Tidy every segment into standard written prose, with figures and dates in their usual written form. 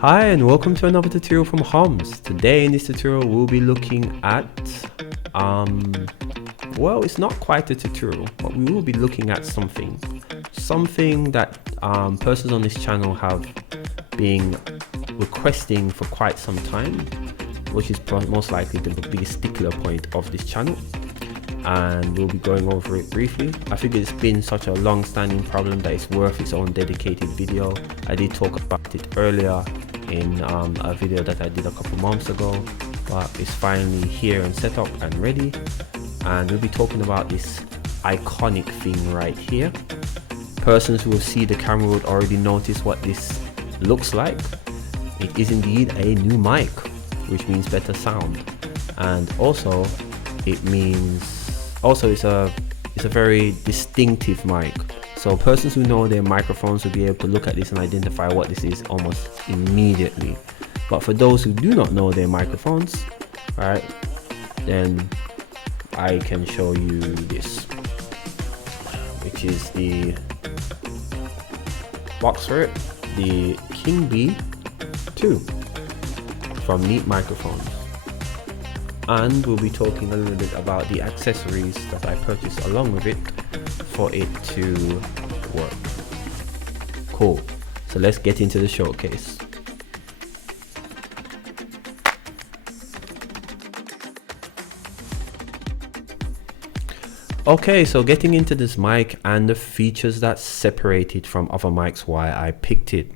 Hi and welcome to another tutorial from Homs. Today in this tutorial we'll be looking at well, it's not quite a tutorial, but we will be looking at something that persons on this channel have been requesting for quite some time, which is most likely the biggest stickler point of this channel, and we'll be going over it briefly. I figure it's been such a long-standing problem that it's worth its own dedicated video. I did talk about it earlier in a video that I did a couple months ago, but it's finally here and set up and ready, and we'll be talking about this iconic thing right here. Persons who will see the camera would already notice what this looks like. It is indeed a new mic, which means better sound, and also it means it's a very distinctive mic. So persons who know their microphones will be able to look at this and identify what this is almost immediately. But for those who do not know their microphones, right, then I can show you this, which is the box for it, the Kmavas from Neat Microphones. And we'll be talking a little bit about the accessories that I purchased along with it for it to work. Cool. So let's get into the showcase. Okay, so getting into this mic and the features that separate it from other mics, why I picked it.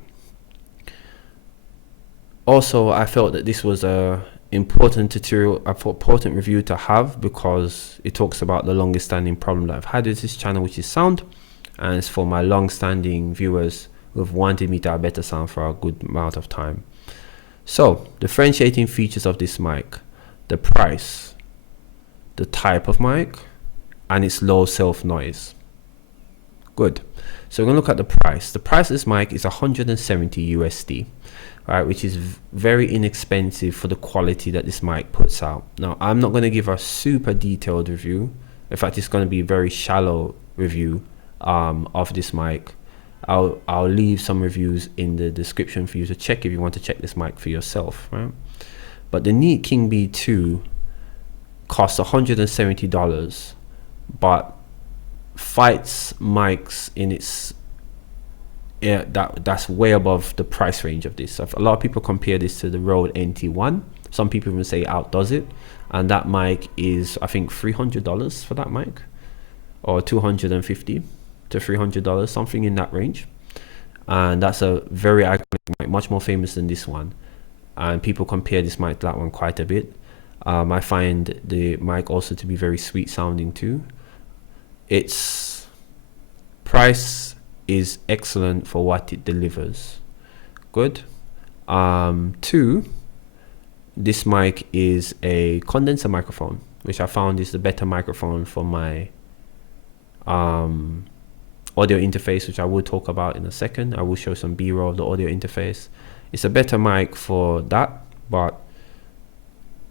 Also, I felt that this was a important tutorial, important review to have, because it talks about the longest standing problem that I've had with this channel, which is sound, and it's for my long standing viewers who have wanted me to have better sound for a good amount of time. So differentiating features of this mic: the price, the type of mic, and its low self noise. Good. So we're gonna look at the price. The price of this mic is 170 USD. Right, which is very inexpensive for the quality that this mic puts out. Now, I'm not going to give a super detailed review. In fact, it's going to be a very shallow review of this mic. I'll leave some reviews in the description for you to check if you want to check this mic for yourself. Right? But the Neat Kmavas 2 costs $170, but fights mics in its that's way above the price range of this. So a lot of people compare this to the Rode NT1. Some people even say it outdoes it, and that mic is, I think, $300 for that mic, or $250 to $300, something in that range. And that's a very iconic mic, much more famous than this one, and people compare this mic to that one quite a bit. I find the mic also to be very sweet sounding too. Its price is excellent for what it delivers. Good. Two, this mic is a condenser microphone, which I found is the better microphone for my audio interface, which I will talk about in a second. I will show some B-roll of the audio interface. It's a better mic for that, but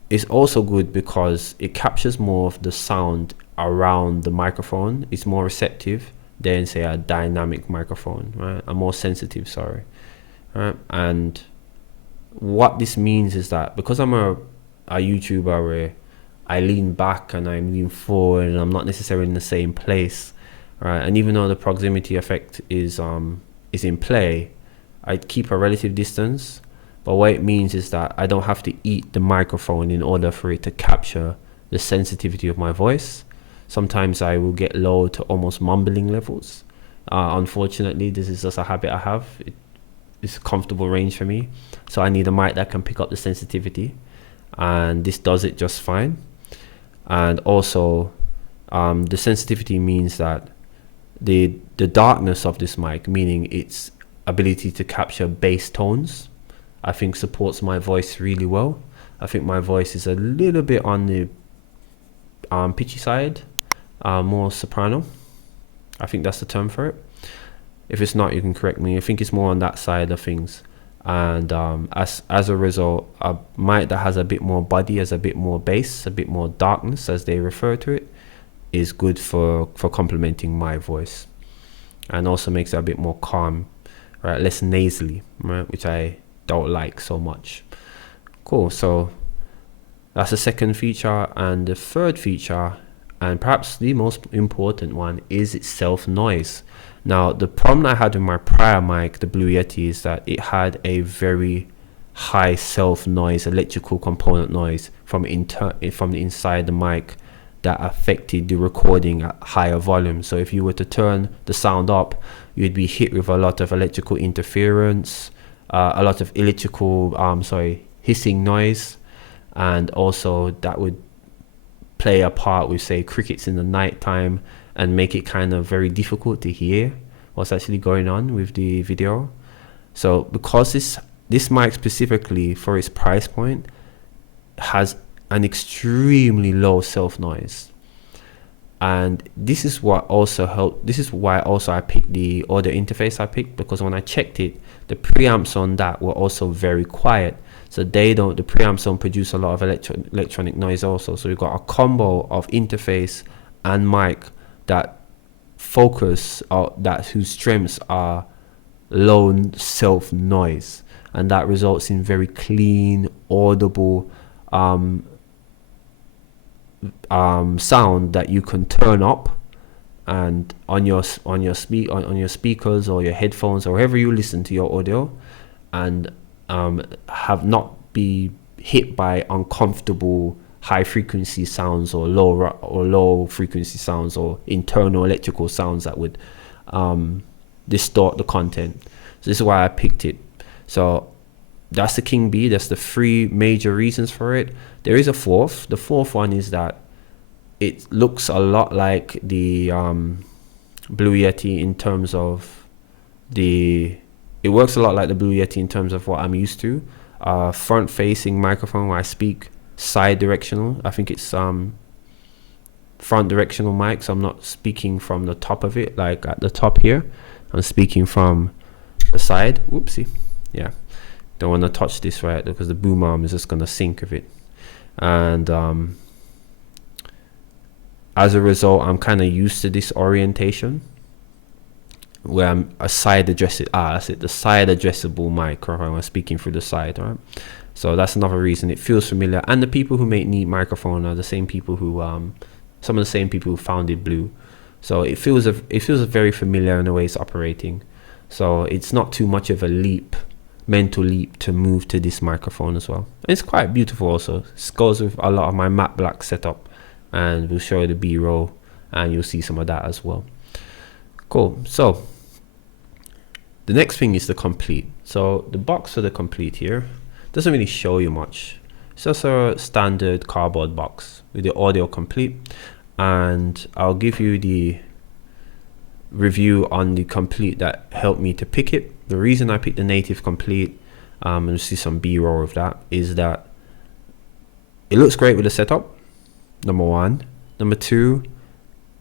it's also good because it captures more of the sound around the microphone. It's more receptive than, say, a dynamic microphone, right? A more sensitive, sorry. Right? And what this means is that because I'm a YouTuber where I lean back and I lean forward and I'm not necessarily in the same place, right? And even though the proximity effect is in play, I keep a relative distance. But what it means is that I don't have to eat the microphone in order for it to capture the sensitivity of my voice. Sometimes I will get low to almost mumbling levels. Unfortunately, this is just a habit I have. It's a comfortable range for me. So I need a mic that can pick up the sensitivity, and this does it just fine. And also, the sensitivity means that the darkness of this mic, meaning its ability to capture bass tones, I think supports my voice really well. I think my voice is a little bit on the pitchy side, more soprano. I think that's the term for it. If it's not, you can correct me. I think it's more on that side of things. And as a result, a mic that has a bit more body, has a bit more bass, a bit more darkness, as they refer to it, is good for complementing my voice, and also makes it a bit more calm, right? Less nasally, right? Which I don't like so much. Cool, so that's the second feature. And the third feature, and perhaps the most important one, is its self noise. Now, the problem I had with my prior mic, the Blue Yeti, is that it had a very high self noise, electrical component noise from the inside the mic that affected the recording at higher volume. So if you were to turn the sound up, you'd be hit with a lot of electrical interference, a lot of electrical hissing noise, and also that would play a part with, say, crickets in the night time, and make it kind of very difficult to hear what's actually going on with the video. So because this mic specifically, for its price point, has an extremely low self noise, and this is what also helped. This is why also I picked the audio interface I picked, because when I checked it, the preamps on that were also very quiet. So the preamps don't produce a lot of electronic noise also. So we've got a combo of interface and mic that focus, whose strengths are low self noise, and that results in very clean, audible sound that you can turn up and on your speakers or your headphones or wherever you listen to your audio, and have not be hit by uncomfortable high frequency sounds or low frequency sounds or internal electrical sounds that would distort the content. So this is why I picked it. So that's the King B. That's the three major reasons for it. There is a fourth. The fourth one is that it looks a lot like the Blue Yeti in terms of it works a lot like the Blue Yeti in terms of what I'm used to. Front facing microphone where I speak side directional. I think it's front directional mic, so I'm not speaking from the top of it, like at the top here. I'm speaking from the side. Whoopsie. Yeah. Don't want to touch this, right? Because the boom arm is just going to sink with it. And as a result, I'm kind of used to this orientation where I'm a side adjusted, that's it, the side adjustable microphone. I'm speaking through the side, right? So that's another reason it feels familiar. And the people who make neat microphone are the same people who, some of the same people who founded Blue. So it feels very familiar in the way it's operating. So it's not too much of a mental leap to move to this microphone as well. And it's quite beautiful also. It goes with a lot of my matte black setup, and we'll show you the B-roll and you'll see some of that as well. Cool. So the next thing is the Komplete. So the box for the Komplete here doesn't really show you much. It's just a standard cardboard box with the audio Komplete, and I'll give you the review on the Komplete that helped me to pick it. The reason I picked the native Komplete, and you'll see some B-roll of that, is that it looks great with the setup, number one. Number two,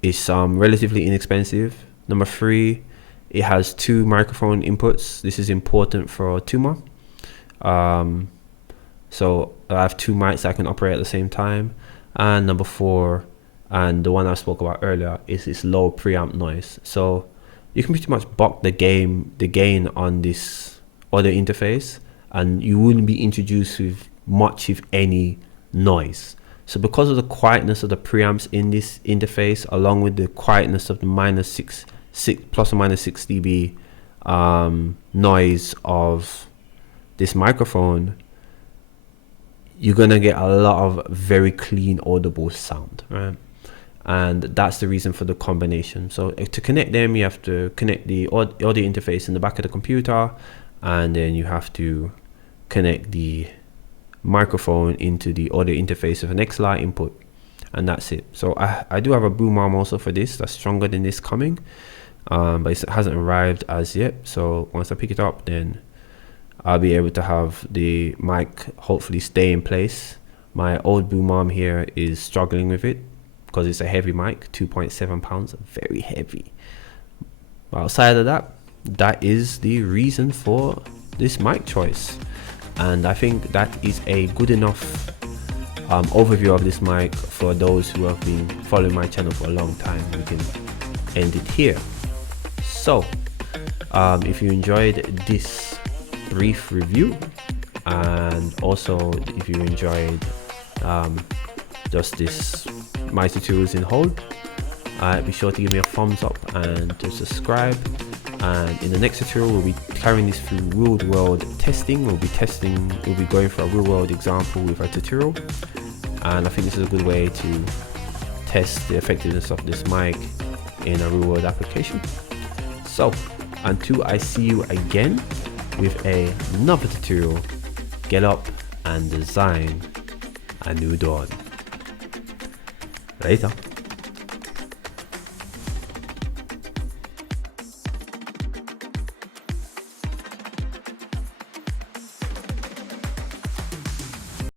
it's relatively inexpensive. Number three, it has 2 microphone inputs. This is important for Tuma. So I have 2 mics I can operate at the same time. And number 4, and the one I spoke about earlier, is this low preamp noise. So you can pretty much buck the gain on this audio interface, and you wouldn't be introduced with much, if any, noise. So because of the quietness of the preamps in this interface, along with the quietness of the plus or minus 6 dB noise of this microphone, you're gonna get a lot of very clean audible sound, right? And that's the reason for the combination. So to connect them, you have to connect the audio interface in the back of the computer, and then you have to connect the microphone into the audio interface of an XLR input, and that's it. So I do have a boom arm also for this that's stronger than this coming, but it hasn't arrived as yet. So once I pick it up, then I'll be able to have the mic hopefully stay in place. My old boom arm here is struggling with it because it's a heavy mic, 2.7 pounds, very heavy. But outside of that, that is the reason for this mic choice. And I think that is a good enough overview of this mic for those who have been following my channel for a long time. We can end it here. So if you enjoyed this brief review, And also, if you enjoyed just this my tutorials in whole, be sure to give me a thumbs up and to subscribe. And in the next tutorial, we'll be carrying this through real world testing. We'll be going for a real world example with a tutorial, and I think this is a good way to test the effectiveness of this mic in a real world application. So until I see you again with another tutorial, get up and design a new dawn. Later.